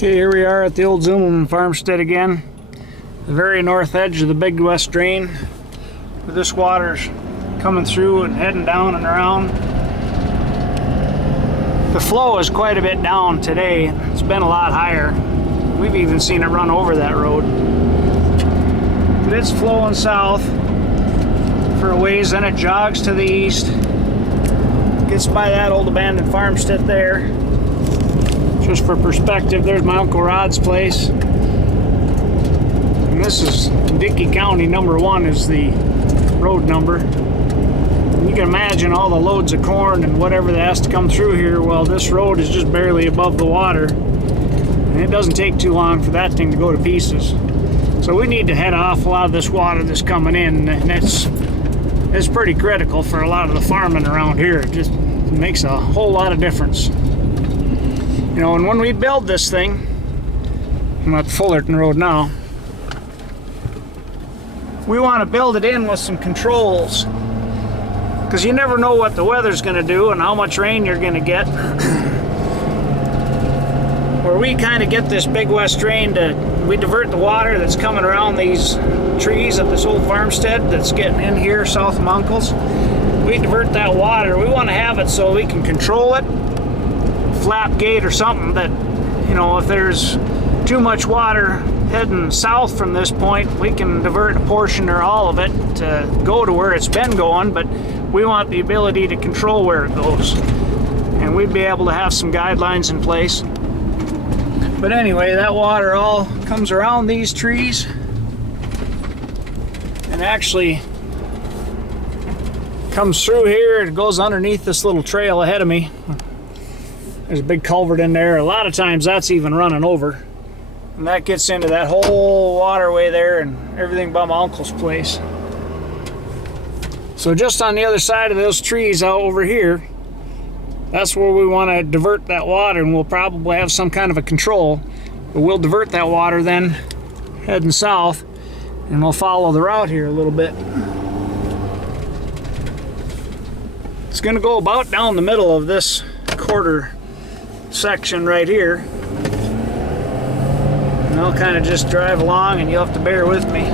Okay, here we are at the old Zimmelman farmstead again, the very north edge of the Big West Drain, where this water's coming through and heading down and around. The flow is quite a bit down today. It's been a lot higher. We've even seen it run over that road. But it's flowing south for a ways, then it jogs to the east, gets by that old abandoned farmstead there. Just for perspective, there's my Uncle Rod's place. And this is Dickey County. Number 1 is the road number. And you can imagine all the loads of corn and whatever that has to come through here. Well, this road is just barely above the water. And it doesn't take too long for that thing to go to pieces. So we need to head off a lot of this water that's coming in. And it's pretty critical for a lot of the farming around here. It just makes a whole lot of difference. You know, and when we build this thing, I'm at Fullerton Road now, we want to build it in with some controls, because you never know what the weather's going to do and how much rain you're going to get. Where we kind of get this Big West Drain we divert the water that's coming around these trees at this old farmstead that's getting in here south of my uncle's. We divert that water. We want to have it so we can control it, flap gate or something, that, you know, if there's too much water heading south from this point, we can divert a portion or all of it to go to where it's been going, but we want the ability to control where it goes, and we'd be able to have some guidelines in place. But anyway, that water all comes around these trees and actually comes through here. It goes underneath this little trail ahead of me. There's a big culvert in there. A lot of times that's even running over. And that gets into that whole waterway there and everything by my uncle's place. So just on the other side of those trees out over here, that's where we want to divert that water, and we'll probably have some kind of a control. But we'll divert that water then heading south, and we'll follow the route here a little bit. It's going to go about down the middle of this quarter section right here, and I'll kind of just drive along and you'll have to bear with me.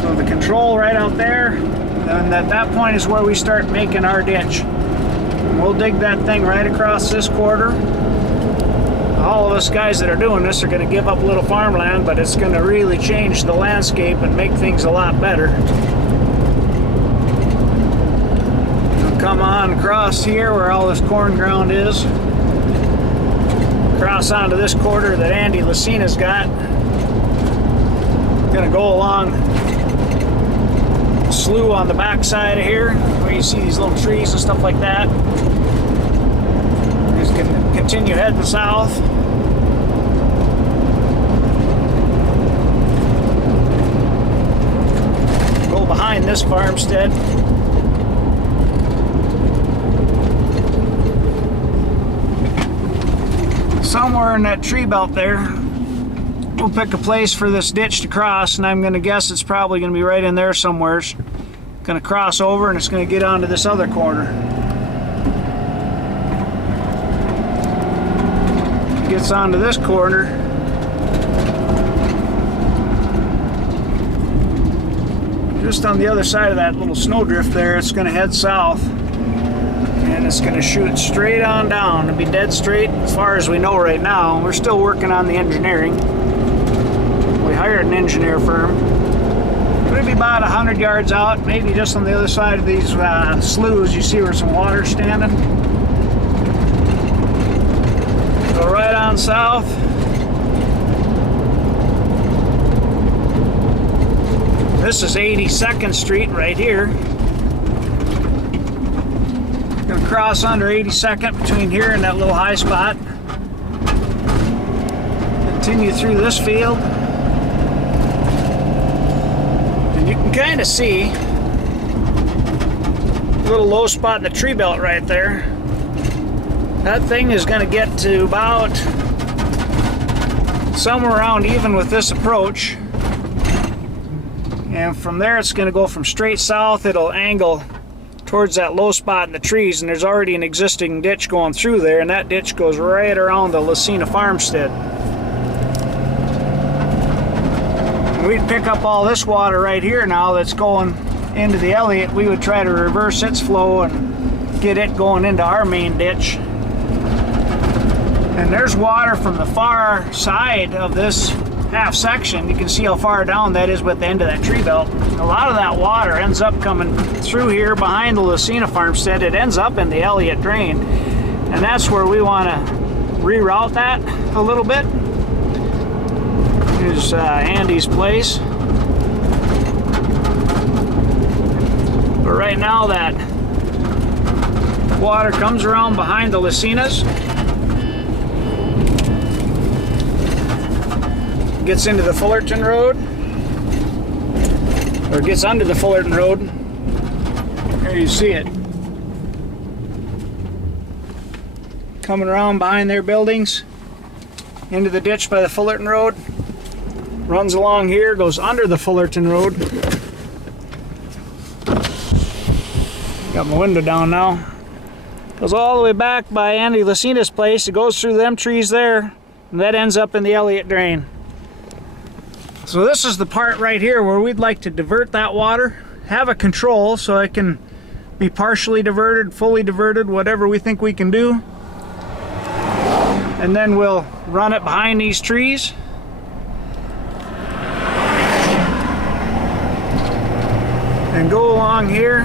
So the control right out there, and at that point is where we start making our ditch. And we'll dig that thing right across this quarter. All of us guys that are doing this are going to give up a little farmland, but it's going to really change the landscape and make things a lot better. Come on across here where all this corn ground is. Cross onto this quarter that Andy Lucina's got. Gonna go along the slough on the back side of here where you see these little trees and stuff like that. Just gonna continue heading south. Go behind this farmstead. Somewhere in that tree belt there, we'll pick a place for this ditch to cross, and I'm going to guess it's probably going to be right in there somewhere. It's going to cross over and it's going to get onto this other corner. It gets onto this corner. Just on the other side of that little snowdrift there, it's going to head south. And it's going to shoot straight on down. It'll be dead straight as far as we know right now. We're still working on the engineering. We hired an engineer firm. It'll be about 100 yards out, maybe just on the other side of these sloughs. You see where some water's standing? Go right on south. This is 82nd Street right here. Gonna cross under 82nd between here and that little high spot. Continue through this field. And you can kind of see a little low spot in the tree belt right there. That thing is gonna get to about somewhere around even with this approach. And from there it's gonna go from straight south. It'll angle towards that low spot in the trees, and there's already an existing ditch going through there, and that ditch goes right around the Lacina farmstead. And we'd pick up all this water right here now that's going into the Elliott. We would try to reverse its flow and get it going into our main ditch. And there's water from the far side of this half section. You can see how far down that is with the end of that tree belt. A lot of that water ends up coming through here behind the Lacina farmstead. It ends up in the Elliott drain, and that's where we want to reroute that a little bit. Here's Andy's place. But right now that water comes around behind the Lacinas, gets into the Fullerton Road, or gets under the Fullerton Road. There you see it. Coming around behind their buildings, into the ditch by the Fullerton Road, runs along here, goes under the Fullerton Road. Got my window down now. Goes all the way back by Andy Lacina's place. It goes through them trees there, and that ends up in the Elliott drain. So this is the part right here where we'd like to divert that water, have a control so it can be partially diverted, fully diverted, whatever we think we can do. And then we'll run it behind these trees. And go along here.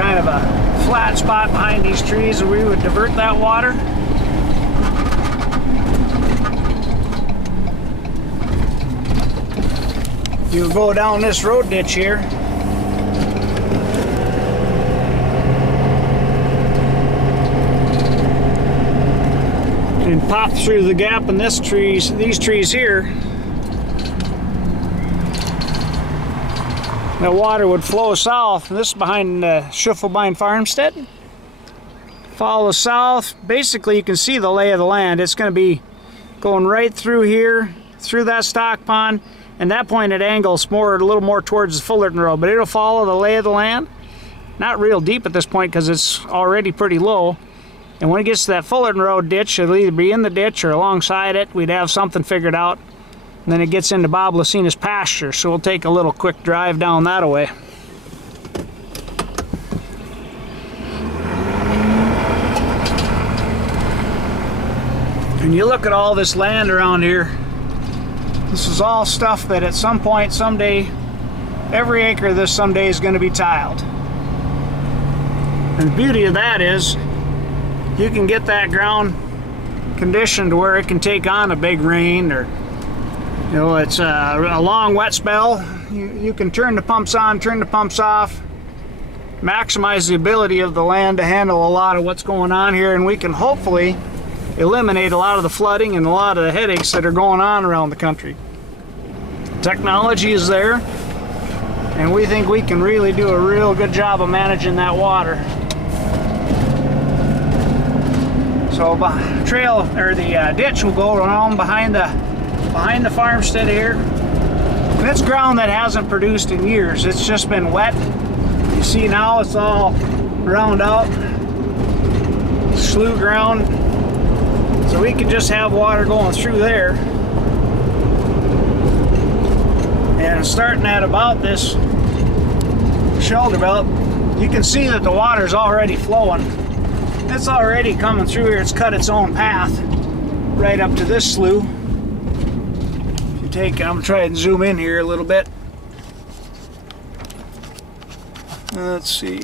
Kind of a flat spot behind these trees where we would divert that water. You go down this road ditch here. And pop through the gap in these trees here. The water would flow south. This is behind Schiffelbein farmstead. Follow south. Basically, you can see the lay of the land. It's going to be going right through here, through that stock pond. And that point it angles a little more towards the Fullerton Road, but it'll follow the lay of the land. Not real deep at this point because it's already pretty low. And when it gets to that Fullerton Road ditch, it'll either be in the ditch or alongside it. We'd have something figured out. And then it gets into Bob Lacina's pasture, so we'll take a little quick drive down that way. And you look at all this land around here. This is all stuff that at some point, someday, every acre of this someday is going to be tiled. And the beauty of that is you can get that ground conditioned to where it can take on a big rain, or it's a long wet spell. You can turn the pumps on, turn the pumps off, maximize the ability of the land to handle a lot of what's going on here, and we can hopefully eliminate a lot of the flooding and a lot of the headaches that are going on around the country. Technology is there, and we think we can really do a real good job of managing that water. So the trail, or the ditch, will go around behind the farmstead here. And it's ground that hasn't produced in years. It's just been wet. You see now it's all ground out, slough ground. So we could just have water going through there. And starting at about this shoulder belt, you can see that the water's already flowing. It's already coming through here. It's cut its own path right up to this slough. If you take, I'm gonna try and zoom in here a little bit. Let's see.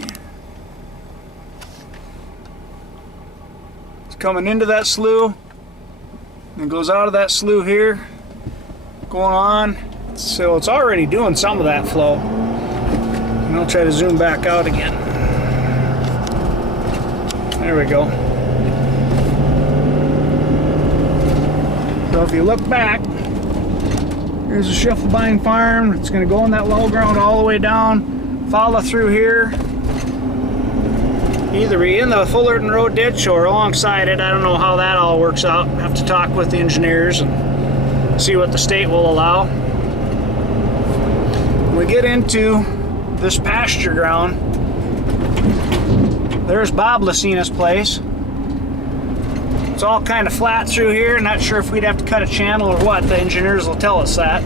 Coming into that slough, and goes out of that slough here, going on. So it's already doing some of that flow. And I'll try to zoom back out again. There we go. So if you look back, here's a Schiffelbein farm. It's going to go in that low ground all the way down, follow through here, either be in the Fullerton Road ditch or alongside it. I don't know how that all works out. I have to talk with the engineers and see what the state will allow. we get into this pasture ground, there's Bob Lucina's place. It's all kind of flat through here. Not sure if we'd have to cut a channel or what. The engineers will tell us that.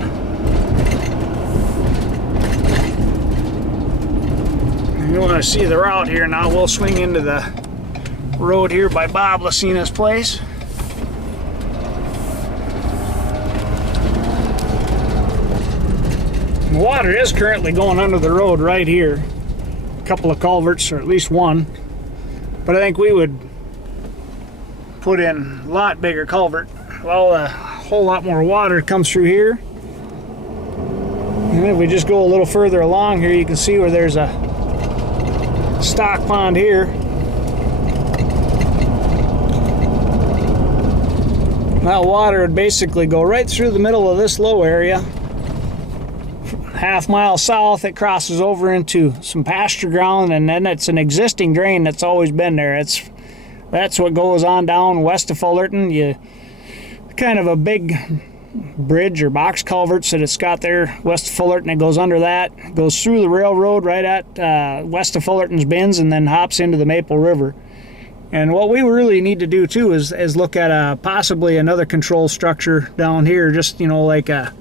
You want to see the route here now. We'll swing into the road here by Bob Lucina's place. The water is currently going under the road right here. A couple of culverts, or at least one. But I think we would put in a lot bigger culvert. Well, a whole lot more water comes through here. And if we just go a little further along here, you can see where there's a stock pond here. That water would basically go right through the middle of this low area. Half-mile south, it crosses over into some pasture ground, and then it's an existing drain that's always been there. That's what goes on down west of Fullerton. You kind of a big bridge or box culverts that it's got there west of Fullerton. It goes under that, goes through the railroad right at west of Fullerton's bins, and then hops into the Maple River. And what we really need to do too is look at possibly another control structure down here, just like a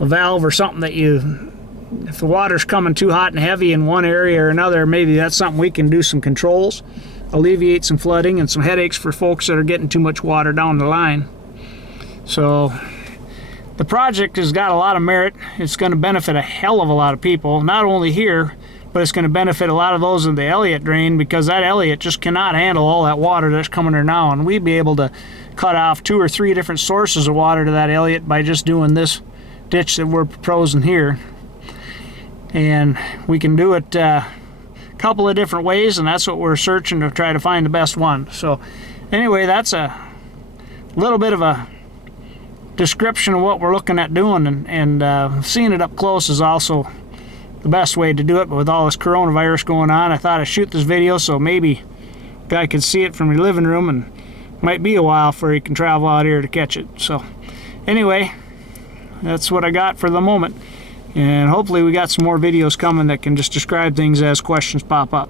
valve or something that if the water's coming too hot and heavy in one area or another, maybe that's something we can do some controls, alleviate some flooding and some headaches for folks that are getting too much water down the line. So the project has got a lot of merit. It's going to benefit a hell of a lot of people, not only here, but it's going to benefit a lot of those in the Elliott drain, because that Elliott just cannot handle all that water that's coming there now, and we'd be able to cut off 2 or 3 different sources of water to that Elliott by just doing this ditch that we're proposing here. And we can do it a couple of different ways, and that's what we're searching to try to find the best one. So anyway, that's a little bit of a description of what we're looking at doing, and seeing it up close is also the best way to do it. But with all this coronavirus going on, I thought I'd shoot this video so maybe a guy could see it from your living room, and might be a while before you can travel out here to catch it. So anyway, that's what I got for the moment, and hopefully we got some more videos coming that can just describe things as questions pop up.